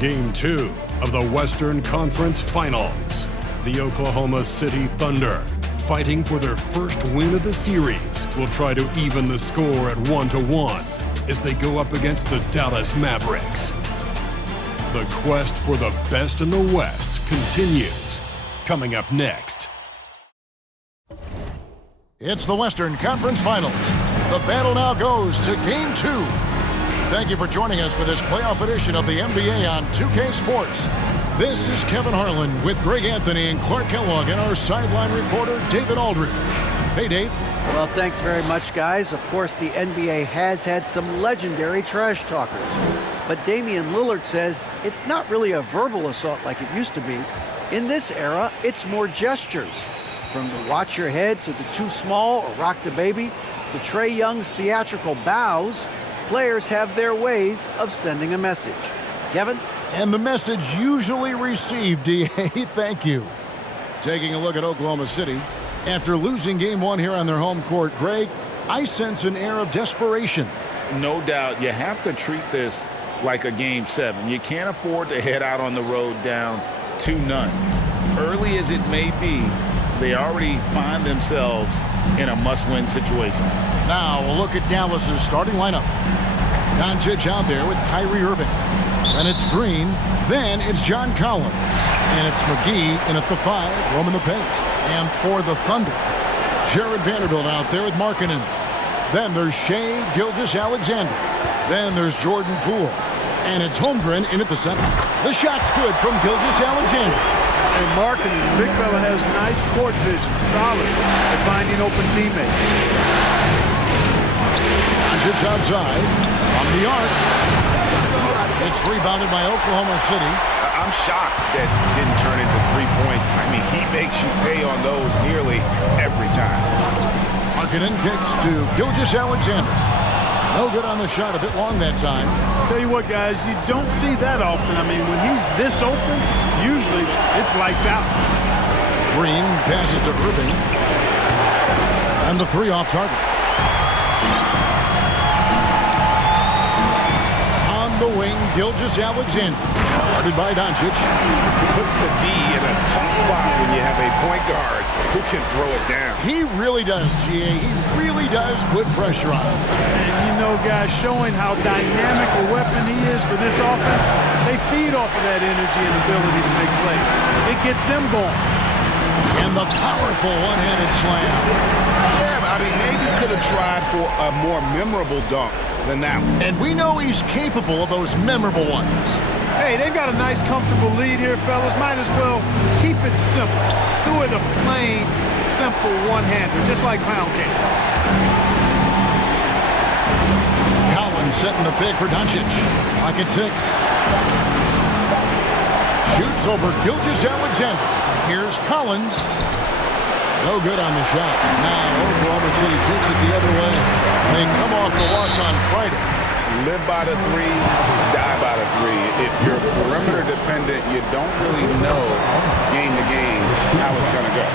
Game 2 of the Western Conference Finals. The Oklahoma City Thunder, fighting for their first win of the series, will try to even the score at 1-1 as they go up against the Dallas Mavericks. The quest for the best in the West continues. Coming up next. It's the Western Conference Finals. The battle now goes to Game 2. Thank you for joining us for this playoff edition of the NBA on 2K Sports. This is Kevin Harlan with Greg Anthony and Clark Kellogg and our sideline reporter, David Aldridge. Hey, Dave. Well, thanks very much, guys. Of course, the NBA has had some legendary trash talkers. But Damian Lillard says it's not really a verbal assault like it used to be. In this era, it's more gestures. From the watch your head to the too small or rock the baby to Trae Young's theatrical bows, players have their ways of sending a message. Kevin? And the message usually received, DA. Thank you. Taking a look at Oklahoma City. After losing Game 1 here on their home court, Greg, I sense an air of desperation. No doubt. You have to treat this like a Game 7. You can't afford to head out on the road down 2-0. Early as it may be, they already find themselves in a must-win situation. Now we'll look at Dallas's starting lineup. Doncic out there with Kyrie Irving. Then it's Green. Then it's John Collins. And it's McGee in at the 5, roaming the paint. And for the Thunder, Jared Vanderbilt out there with Markkanen. Then there's Shai Gilgeous-Alexander. Then there's Jordan Poole. And it's Holmgren in at the 7. The shot's good from Gilgeous-Alexander. And Markkanen, the big fella, has nice court vision, solid at finding open teammates. Doncic outside from the arc. It's rebounded by Oklahoma City. I'm shocked that didn't turn into 3 points. I mean, he makes you pay on those nearly every time. Markkanen kicks to Gilgeous-Alexander. No good on the shot, a bit long that time. Tell you what, guys, you don't see that often. I mean, when he's this open, usually it's lights out. Green passes to Irving. And the 3 off target. On the wing, Gilgeous-Alexander. Guarded by Doncic. Puts the D in a tough spot when you have a point guard who can throw it down. He really does, GA. He really does put pressure on him. And you know, guys, showing how dynamic a weapon he is for this offense, they feed off of that energy and ability to make plays. It gets them going. And the powerful one-handed slam. Yeah, I mean, maybe could have tried for a more memorable dunk than that one. And we know he's capable of those memorable ones. Hey, they've got a nice, comfortable lead here, fellas. Might as well keep it simple. Do it a plain, simple one-hander, just like pound cake. Collins setting the pick for Doncic. Pocket 6. Shoots over Gilgeous-Alexander. Here's Collins. No good on the shot. Now Oklahoma City takes it the other way. They come off the loss on Friday. Live by the 3, die by the 3. If you're perimeter dependent, you don't really know game to game how it's going to go.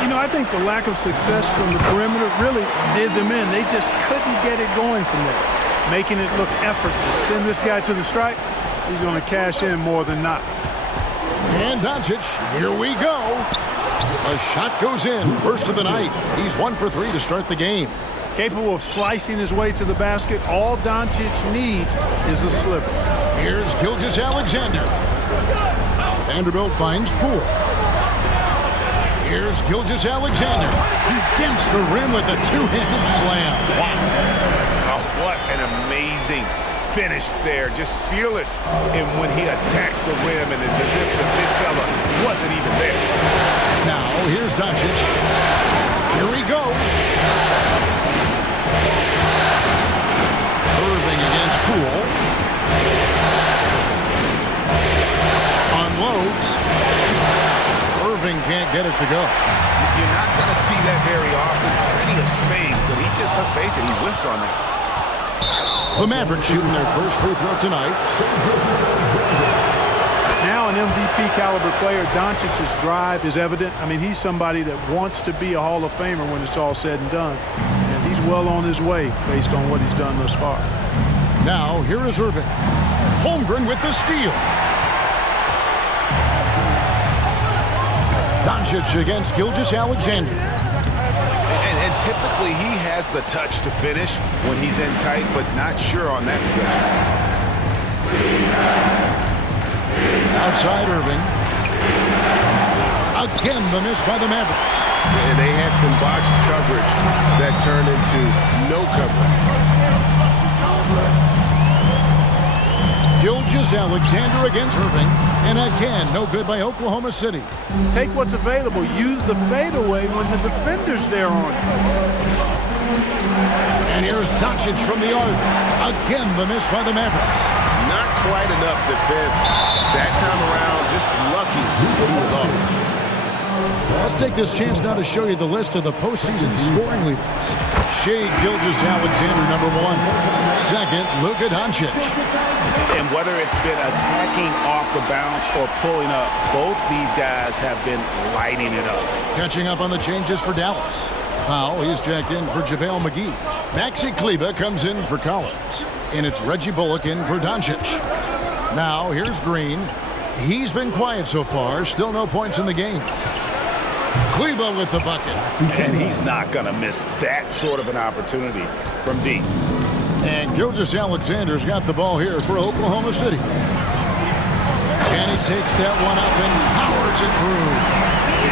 You know, I think the lack of success from the perimeter really did them in. They just couldn't get it going from there, making it look effortless. Send this guy to the stripe, he's going to cash in more than not. And Doncic, here we go. A shot goes in, first of the night. He's 1 for 3 to start the game. Capable of slicing his way to the basket, all Doncic needs is a sliver. Here's Gilgeous-Alexander. Vanderbilt finds Poole. Here's Gilgeous-Alexander. He dents the rim with a 2-handed slam. Wow. Oh, what an amazing finish there. Just fearless. And when he attacks the rim, and it's as if the big fella wasn't even there. Now, here's Doncic. Here he goes. Irving against Poole. Unloads. Irving can't get it to go. You're not going to see that very often. Plenty of space, but he just, let's face it, he whiffs on that. The Mavericks shooting their first free throw tonight. Now an MVP caliber player, Doncic's drive is evident. I mean, he's somebody that wants to be a Hall of Famer when it's all said and done. And he's well on his way based on what he's done thus far. Now, here is Irving. Holmgren with the steal. Doncic against Gilgeous-Alexander. And typically he has the touch to finish when he's in tight, but not sure on that possession. Outside Irving. Again, the miss by the Mavericks. And they had some botched coverage that turned into no coverage. Gilgeous-Alexander against Irving. And again, no good by Oklahoma City. Take what's available. Use the fadeaway when the defender's there on it. And here's Doncic from the arc. Again, the miss by the Mavericks. Not quite enough defense that time around. Just lucky he was off. Let's take this chance now to show you the list of the postseason scoring leaders. Shai Gilgeous-Alexander, number 1. Second, Luka Doncic. And whether it's been attacking off the bounce or pulling up, both these guys have been lighting it up. Catching up on the changes for Dallas. Powell, he's jacked in for JaVale McGee. Maxi Kleber comes in for Collins. And it's Reggie Bullock in for Doncic. Now, here's Green. He's been quiet so far. Still no points in the game. Kleber with the bucket. And he's not going to miss that sort of an opportunity from deep. And Gilgeous-Alexander's got the ball here for Oklahoma City. And he takes that one up and powers it through.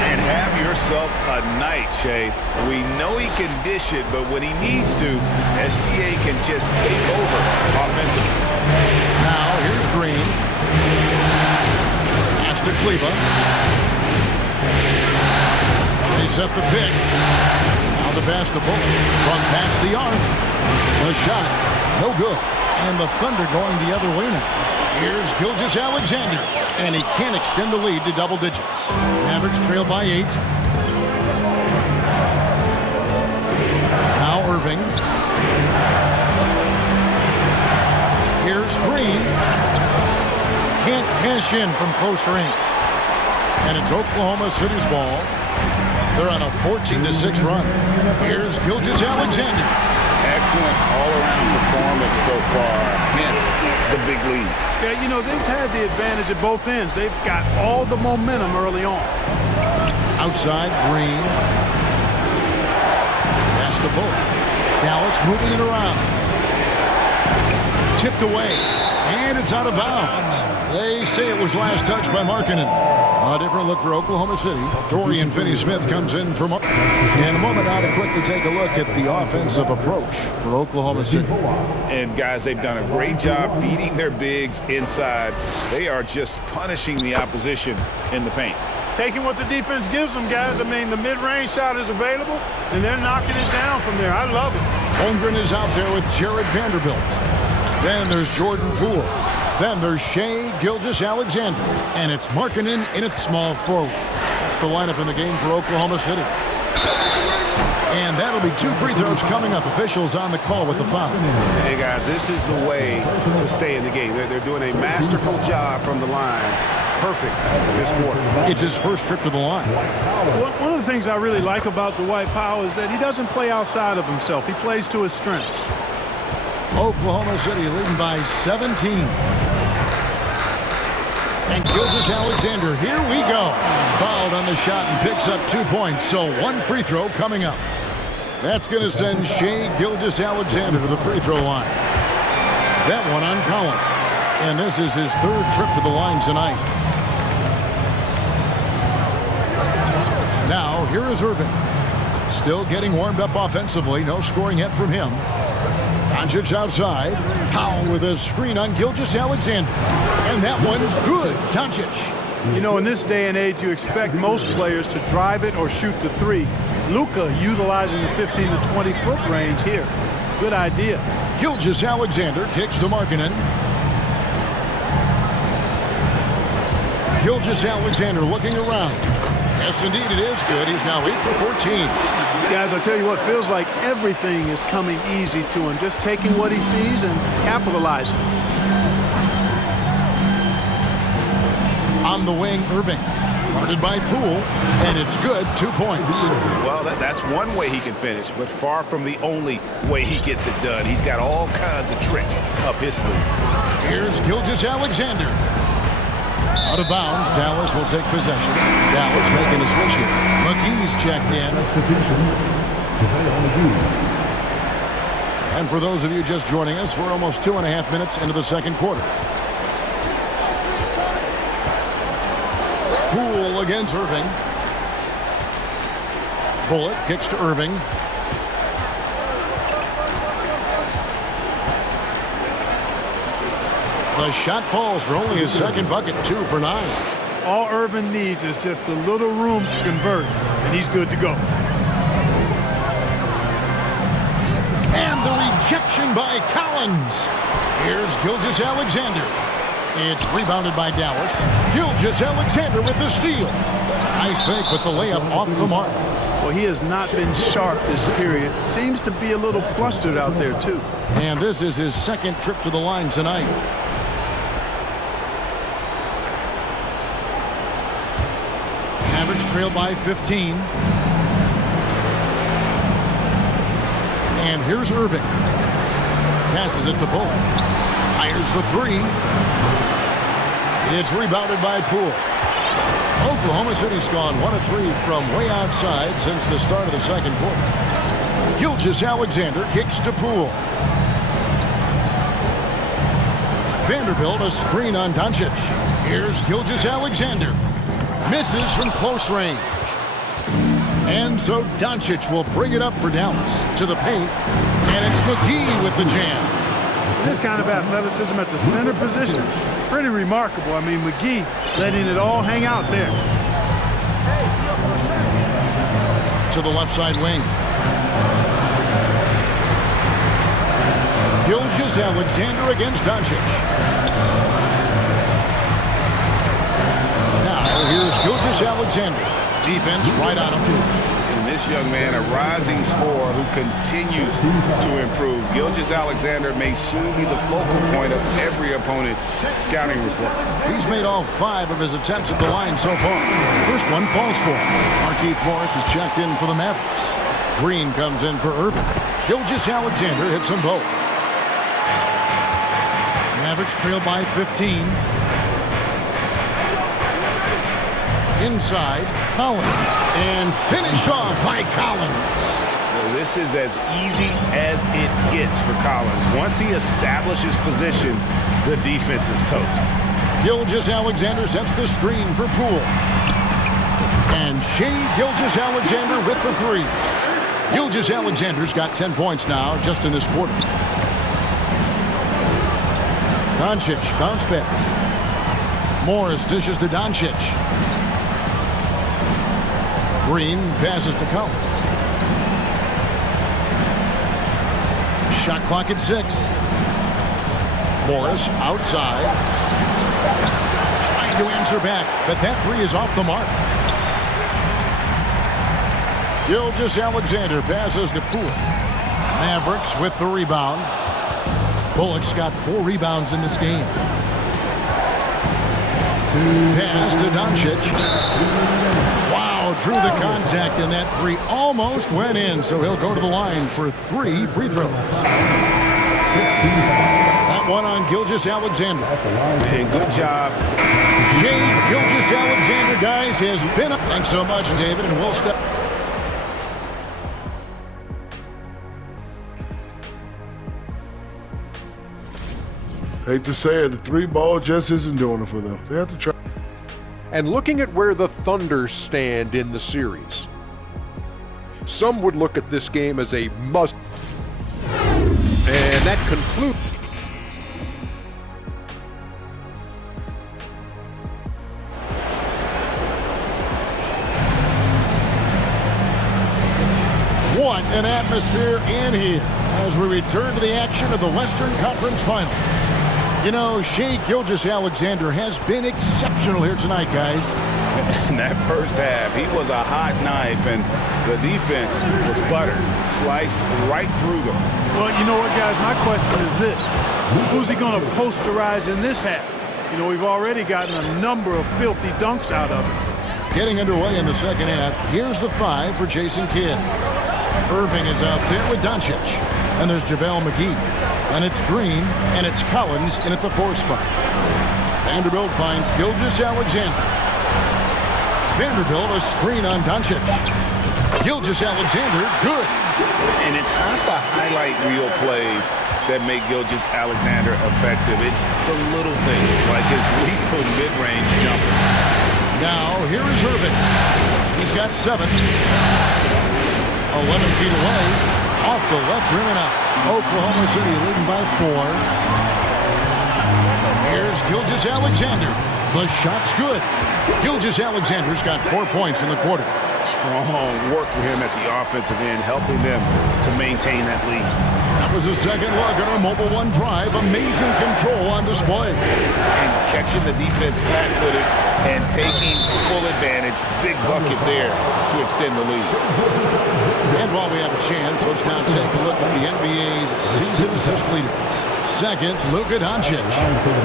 And have yourself a night, Shade. We know he can dish it, but when he needs to, SGA can just take over offensively. Now, here's Green. Pass to Kleber. They set the pick. Now the pass to Bullock. From past the arc. The shot. No good. And the Thunder going the other way now. Here's Gilgeous-Alexander. And he can't extend the lead to double digits. Mavericks trail by 8. Now Irving. Here's Green. Can't cash in from close range. And it's Oklahoma City's ball. They're on a 14-6 run. Here's Gilgeous-Alexander. Excellent all-around performance so far, hence the big lead. Yeah, you know, they've had the advantage at both ends. They've got all the momentum early on. Outside, Green. Pass to Bullock. Dallas moving it around. Tipped away. And it's out of bounds. They say it was last touched by Markkanen. A different look for Oklahoma City. Dorian Finney-Smith comes in for Mark. In a moment now to quickly take a look at the offensive approach for Oklahoma City. And guys, they've done a great job feeding their bigs inside. They are just punishing the opposition in the paint. Taking what the defense gives them, guys. I mean, the mid-range shot is available, and they're knocking it down from there. I love it. Holmgren is out there with Jared Vanderbilt. Then there's Jordan Poole. Then there's Shai Gilgeous-Alexander. And it's Markkanen in its small forward. That's the lineup in the game for Oklahoma City. And that'll be 2 free throws coming up. Officials on the call with the foul. Hey, guys, this is the way to stay in the game. They're doing a masterful job from the line. Perfect this quarter. It's his first trip to the line. One of the things I really like about Dwight Powell is that he doesn't play outside of himself. He plays to his strengths. Oklahoma City leading by 17. And Gilgeous-Alexander, here we go. Fouled on the shot and picks up 2 points. So 1 free throw coming up. That's going to send Shai Gilgeous-Alexander to the free throw line. That one on Collins. And this is his 3rd trip to the line tonight. Now, here is Irving. Still getting warmed up offensively. No scoring yet from him. Doncic outside. Powell with a screen on Gilgeous-Alexander. And that one's good. Doncic. You know, in this day and age, you expect most players to drive it or shoot the 3. Luka utilizing the 15 to 20-foot range here. Good idea. Gilgeous-Alexander kicks to Markkanen. Gilgeous-Alexander looking around. Yes, indeed, it is good. He's now 8 for 14. Guys, I tell you what, feels like everything is coming easy to him. Just taking what he sees and capitalizing. On the wing, Irving. Guarded by Poole, and it's good. 2 points. Well, that's one way he can finish, but far from the only way he gets it done. He's got all kinds of tricks up his sleeve. Here's Gilgeous-Alexander. Out of bounds, Dallas will take possession. Dallas making a switch here. McGee's checked in. And for those of you just joining us, we're almost 2.5 minutes into the second quarter. Poole against Irving. Bullock kicks to Irving. The shot falls for only his second bucket, 2 for 9. All Irving needs is just a little room to convert, and he's good to go. And the rejection by Collins. Here's Gilgeous-Alexander. It's rebounded by Dallas. Gilgeous-Alexander with the steal. Nice fake, but the layup off the mark. Well, he has not been sharp this period. Seems to be a little flustered out there, too. And this is his second trip to the line tonight. Mavericks trail by 15. And here's Irving. Passes it to Bullock. Fires the 3. It's rebounded by Poole. Oklahoma City's gone 1 of 3 from way outside since the start of the second quarter. Gilgeous-Alexander kicks to Poole. Vanderbilt a screen on Doncic. Here's Gilgeous-Alexander. Misses from close range. And so Doncic will bring it up for Dallas to the paint. And it's McGee with the jam. This kind of athleticism at the center position, pretty remarkable. I mean, McGee letting it all hang out there. To the left side wing. Gilgeous-Alexander against Doncic. Now here's Gilgeous-Alexander. Defense right on him. And this young man, a rising scorer who continues to improve. Gilgeous-Alexander may soon be the focal point of every opponent's scouting report. He's made all 5 of his attempts at the line so far. First one falls for him. Markieff Morris is checked in for the Mavericks. Green comes in for Irving. Gilgeous-Alexander hits them both. Mavericks trail by 15. Inside, Collins. And finished off by Collins. Well, this is as easy as it gets for Collins. Once he establishes position, the defense is toast. Gilgeous-Alexander sets the screen for Poole. And Shai Gilgeous-Alexander with the 3. Gilgeous-Alexander's got 10 points now just in this quarter. Doncic bounce pass. Morris dishes to Doncic. Green passes to Collins. Shot clock at 6. Morris outside. Trying to answer back, but that 3 is off the mark. Gilgeous-Alexander passes to Poole. Mavericks with the rebound. Bullock's got 4 rebounds in this game. Pass to Doncic. Wow, drew the contact, and that 3 almost went in, so he'll go to the line for 3 free throws. That one on Gilgeous-Alexander. And good job. Shai Gilgeous-Alexander, guys, has been up. Thanks so much, David, and we'll step. Hate to say it, the 3 ball just isn't doing it for them. They have to try. And looking at where the Thunder stand in the series, some would look at this game as a must. And that concludes. What an atmosphere in here as we return to the action of the Western Conference Final. You know, Shai Gilgeous-Alexander has been exceptional here tonight, guys. In that first half, he was a hot knife, and the defense was buttered, sliced right through them. Well, you know what, guys? My question is this. Who's he going to posterize in this half? You know, we've already gotten a number of filthy dunks out of him. Getting underway in the second half. Here's the 5 for Jason Kidd. Irving is out there with Doncic. And there's JaVale McGee. And it's Green, and it's Collins in at the 4 spot. Vanderbilt finds Gilgeous-Alexander. Vanderbilt a screen on Doncic. Gilgeous-Alexander, good. And it's not the highlight reel plays that make Gilgeous-Alexander effective. It's the little things, like his lethal mid-range jumper. Now, here is Irving. He's got 7. 11 feet away. Off the left rim and out. Oklahoma City leading by 4. Here's Gilgeous-Alexander. The shot's good. Gilgeous-Alexander's got 4 points in the quarter. Strong work for him at the offensive end, helping them to maintain that lead. That was a second look at a Mobile One drive. Amazing control on display. And catching the defense flat-footed and taking full advantage. Big bucket there to extend the lead. And while we have a chance, let's now take a look at the NBA's season assist leaders. Second, Luka Doncic.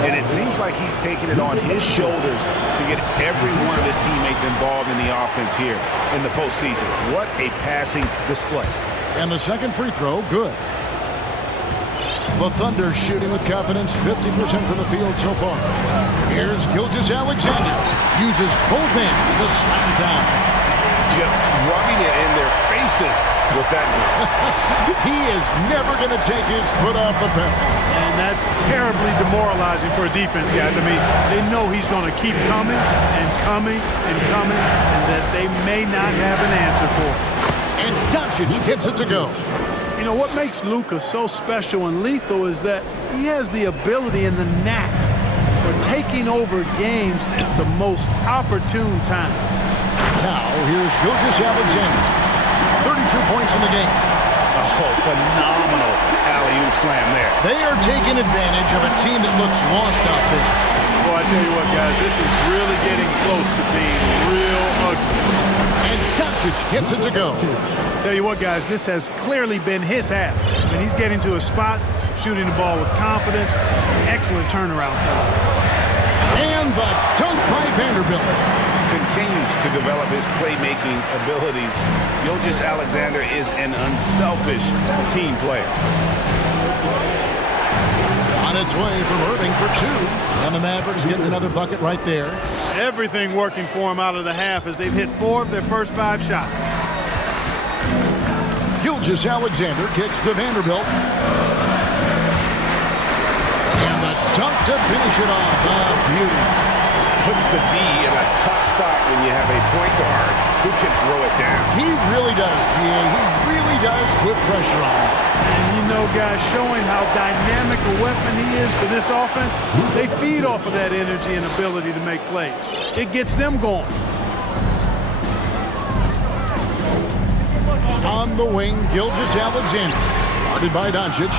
And it seems like he's taking it on his shoulders to get every one of his teammates involved in the offense here in the postseason. What a passing display. And the second free throw, good. The Thunder shooting with confidence, 50% from the field so far. Here's Gilgeous-Alexander. Uses both hands to slam it down. Just rubbing it in their faces with that one. He is never going to take his foot off the pedal. And that's terribly demoralizing for a defense, guys. I mean, they know he's going to keep coming and coming and coming, and that they may not have an answer for it. And Doncic gets it to go. You know, what makes Luka so special and lethal is that he has the ability and the knack for taking over games at the most opportune time. Now, here's Gilgeous-Alexander. 32 points in the game. Oh, phenomenal alley-oop slam there. They are taking advantage of a team that looks lost out there. Boy, I tell you what, guys, this is really getting close to being real ugly. And Doncic gets it to go. Tell you what, guys, this has clearly been his half. And he's getting to his spots, shooting the ball with confidence. Excellent turnaround for him. And the dunk by Vanderbilt. Continues to develop his playmaking abilities. Gilgeous-Alexander is an unselfish team player. On its way from Irving for 2. And the Mavericks getting another bucket right there. Everything working for him out of the half as they've hit 4 of their first 5 shots. Gilgeous-Alexander kicks to Vanderbilt. And the dunk to finish it off. Beauty. Puts the D in a tough spot when you have a point guard who can throw it down. He really does, GA. He really does put pressure on him. And you know, guys, showing how dynamic a weapon he is for this offense, they feed off of that energy and ability to make plays. It gets them going. On the wing, Gilgeous-Alexander. Guarded by Doncic.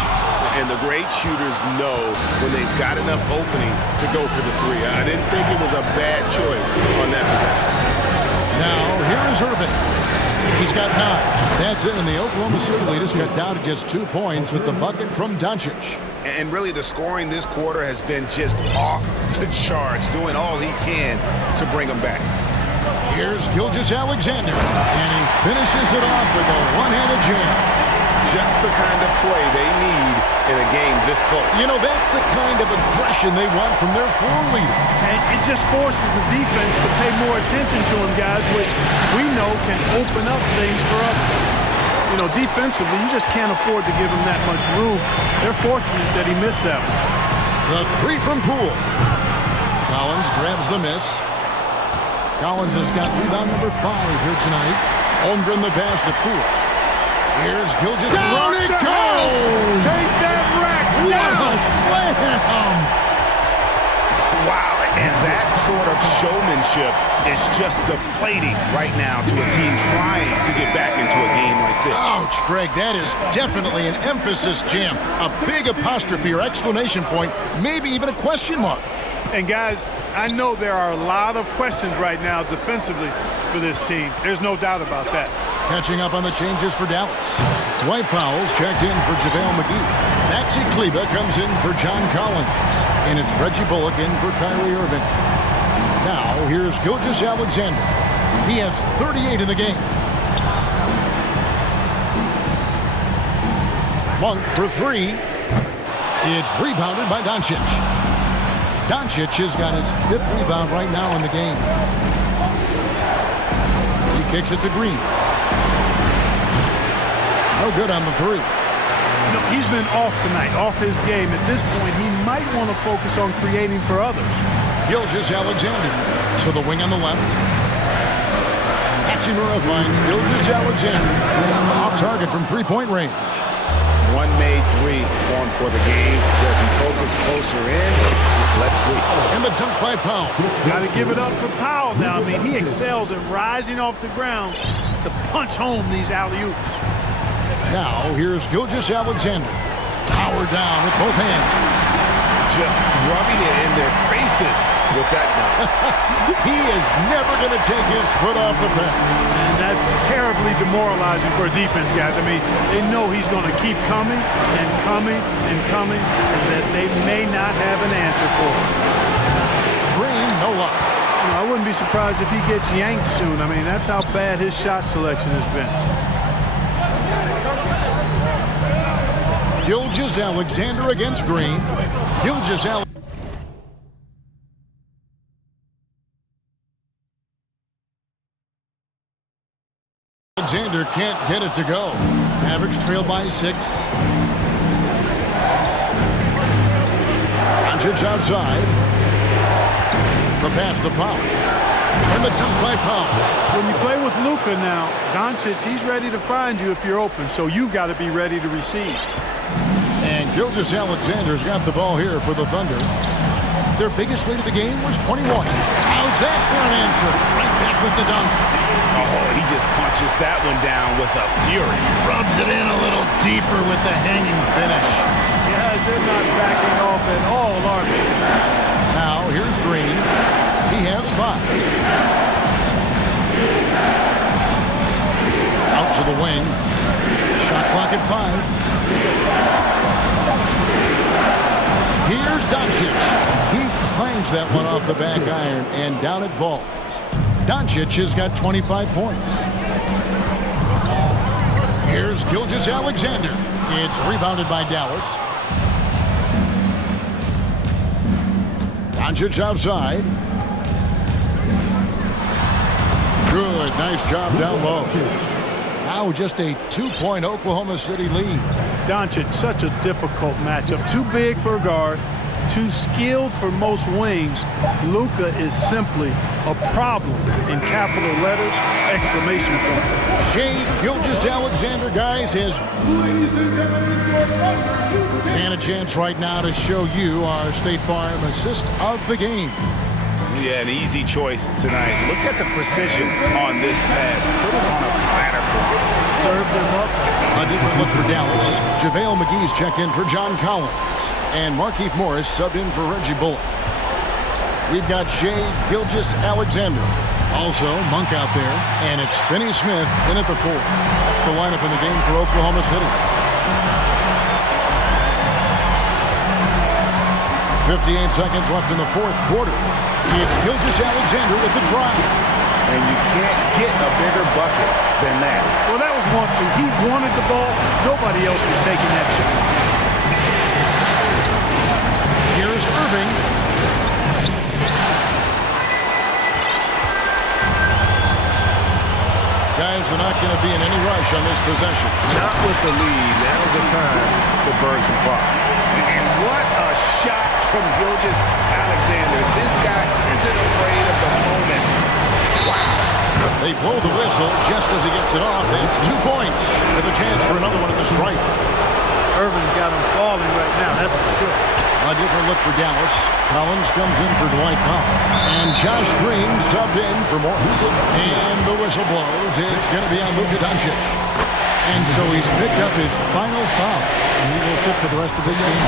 And the great shooters know when they've got enough opening to go for the 3. I didn't think it was a bad choice on that possession. Now, here is Irving. He's got 9. That's it, and the Oklahoma City leaders got down to just 2 points with the bucket from Doncic. And really, the scoring this quarter has been just off the charts, doing all he can to bring them back. Here's Gilgeous-Alexander, and he finishes it off with a one-handed jam. Just the kind of play they need in a game this close. You know, that's the kind of aggression they want from their floor leader. And it just forces the defense to pay more attention to him, guys, which we know can open up things for others. You know, defensively, you just can't afford to give him that much room. They're fortunate that he missed that one. The 3 from Poole. Collins grabs the miss. Collins has got rebound number 5 here tonight. Holmgren the pass to Poole. Here's Gilgeous. Down it goes! Take that rack What down! a slam! Wow, and that sort of showmanship is just deflating right now to a team trying to get back into a game like this. Ouch, Greg, that is definitely an emphasis jam. A big apostrophe or exclamation point, maybe even a question mark. And guys, I know there are a lot of questions right now defensively for this team. There's no doubt about that. Catching up on the changes for Dallas. Dwight Powell's checked in for JaVale McGee. Maxi Kleber comes in for John Collins. And it's Reggie Bullock in for Kyrie Irving. Now, here's Gilgeous-Alexander. He has 38 in the game. Monk for three. It's rebounded by Doncic. Doncic has got his 5th rebound right now in the game. He kicks it to Green. No good on the three. You know, he's been off tonight, off his game. At this point, he might want to focus on creating for others. Gilgeous-Alexander to the wing on the left. Hachimura finds Gilgeous-Alexander off target from three-point range. One made three formed for the game. Does he focus closer in? Let's see. And the dunk by Powell. Got to give it up for Powell now. I mean, he excels in rising off the ground to punch home these alley-oops. Now, here's Gilgeous-Alexander. Power down with both hands. Just rubbing it in their faces with that now. He is never going to take his foot off the pedal. And that's terribly demoralizing for a defense, guys. I mean, they know he's going to keep coming and coming and coming, and that they may not have an answer for him. Green, no luck. You know, I wouldn't be surprised if he gets yanked soon. I mean, that's how bad his shot selection has been. Gilgeous-Alexander against Green. Gilgeous-Alexander can't get it to go. Mavericks trail by 6. Doncic outside. The pass to Powell. And the dunk by Powell. When you play with Luka now, Doncic, he's ready to find you if you're open, so you've got to be ready to receive. And Gilgeous-Alexander's got the ball here for the Thunder. Their biggest lead of the game was 21. How's that for an answer? Right back with the dunk. Oh, he just punches that one down with a fury. Rubs it in a little deeper with the hanging finish. Guys, they're not backing off at all, are they? Now, here's Green. He has 5. Out to the wing. Shot clock at 5. Here's Doncic. He clangs that one off the back iron, and down it falls. Doncic has got 25 points. Here's Gilgeous-Alexander. It's rebounded by Dallas. Doncic outside. Good, nice job down low. Now just a 2-point Oklahoma City lead. Doncic, such a difficult matchup. Too big for a guard, too skilled for most wings. Luka is simply a problem in capital letters, exclamation point. Shai Gilgeous-Alexander, guys, has and a chance right now to show you our State Farm assist of the game. Yeah, an easy choice tonight. Look at the precision on this pass. Put it on a platter for him. Served him up. A different look for Dallas. JaVale McGee's checked in for John Collins. And Markieff Morris subbed in for Reggie Bullock. We've got Shai Gilgeous-Alexander. Also, Monk out there. And it's Finney Smith in at the 4. That's the lineup in the game for Oklahoma City. 58 seconds left in the 4th quarter. It's Gilgeous-Alexander with the drive. And you can't get a bigger bucket than that. Well, that was 1-2. He wanted the ball. Nobody else was taking that shot. Here's Irving. Guys are not going to be in any rush on this possession. Not with the lead. Now's the time to burn some clock. And what a shot from Gilgeous-Alexander. This guy isn't afraid of the moment. Wow. They blow the whistle just as he gets it off. That's 2 points with a chance for another one at the stripe. Irvin's got him falling right now, that's for sure. A different look for Dallas. Collins comes in for Dwight Powell. And Josh Green subbed in for Morris. And the whistle blows. It's going to be on Luka Doncic. And so he's picked up his final foul. And he will sit for the rest of this game.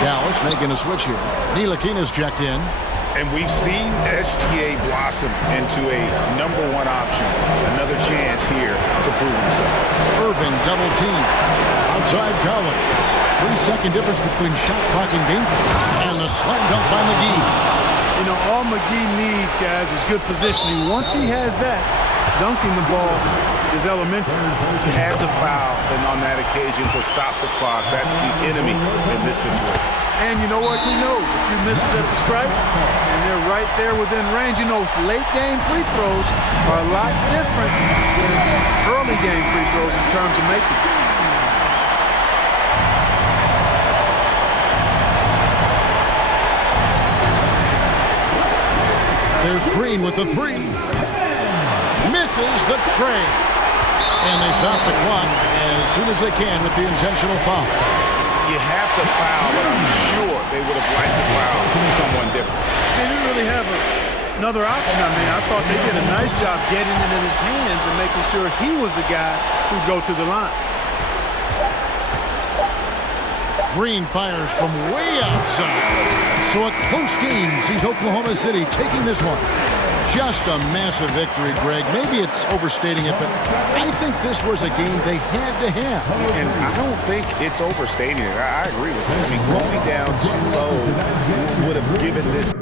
Dallas making a switch here. Ntilikina's checked in. And we've seen SGA blossom into a #1 option. Another chance here to prove himself. Irving double team. Outside Collins. 3-second difference between shot clock and game clock. And the slam dunk by McGee. You know, all McGee needs, guys, is good positioning. Once he has that, dunking the ball is elementary. He had to foul, and on that occasion to stop the clock. That's the enemy in this situation. And you know what? He knows a few misses at the stripe, and they're right there within range. You know, late game free throws are a lot different than early game free throws in terms of making them. There's Green with the three. Misses the tray. And they stop the clock as soon as they can with the intentional foul. You have to foul, but I'm sure they would have liked to foul someone different. They didn't really have another option. I mean, I thought they did a nice job getting it in his hands and making sure he was the guy who'd go to the line. Green fires from way outside. So a close game sees Oklahoma City taking this one. Just a massive victory, Greg. Maybe it's overstating it, but I think this was a game they had to have. And I don't think it's overstating it. I agree with you. I mean, going down too low would have given